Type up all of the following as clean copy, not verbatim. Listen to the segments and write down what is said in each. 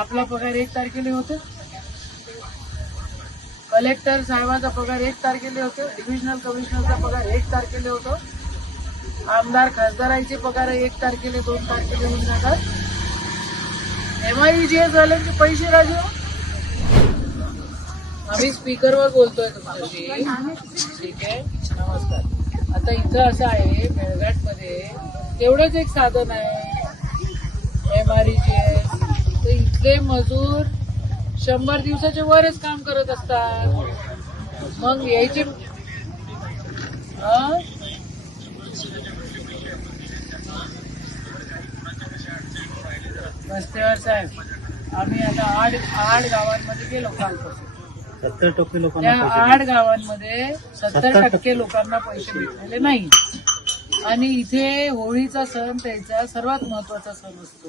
आपला पगार 1 तारखेला होतो. कलेक्टर साहेबांचा पगार 1 तारखेला होतो. डिव्हिजनल कमिशनरचा पगार 1 तारखेला होतो. आमदार खासदारांचे पगार 1 तारखेला 2 तारखेला होऊन जातात. MIGS वाल्यांचे पैसे राजू आम्ही स्पीकरवर बोलतोय तुमच्याशी. ठीक आहे, नमस्कार. आता इथं असं आहे, मेळघाटमध्ये तेवढंच एक साधन आहे MIGS. तर इथले मजूर 100 दिवसाच्या वरच काम करत असतात. मग यायचे रस्त्यावर साहेब, आम्ही आता आठ गावांमध्ये गेलो कालपासून. 70% त्या लोकांना 8 गावांमध्ये 70% लोकांना पैसे भेटलेले नाही. आणि इथे होळीचा सण त्याचा सर्वात महत्वाचा सण असतो.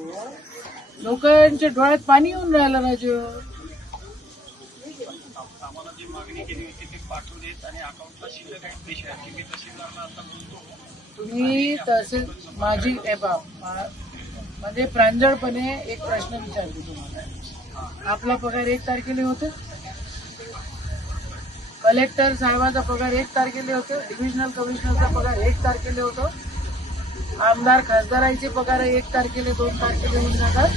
लोकांच्या डोळ्यात पाणी येऊन राहिलं राजू. तुम्ही तसे माझी म्हणजे प्रांजळपणे एक प्रश्न विचारतो तुम्हाला. आपला पगार 1 तारखेला होतो. कलेक्टर साहेबांचा पगार 1 तारखेला होतो. डिव्हिजनल कमिशनरचा पगार 1 तारखेला होतो. आमदार खासदारांचे पगार 1 तारखेला 2 तारखेला होऊन जातात.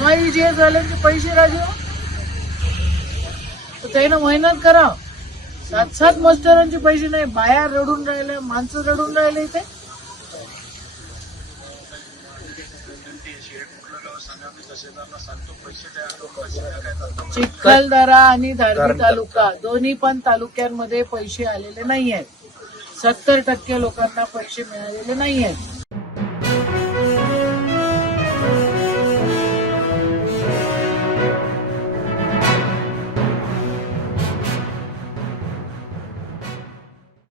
MIGS वाल्यांचे पैसे राजू तर त्यानं मेहनत करा. 7 मास्टरांचे पैसे नाही. बाया रडून राहिले, माणसं रडून राहिले इथे. चिखलदरा आणि धारणी तालुका दोन्ही पण तालुक्यांमध्ये पैसे आलेले नाही आहेत. 70% लोकांना पैसे मिळालेले नाही आहेत.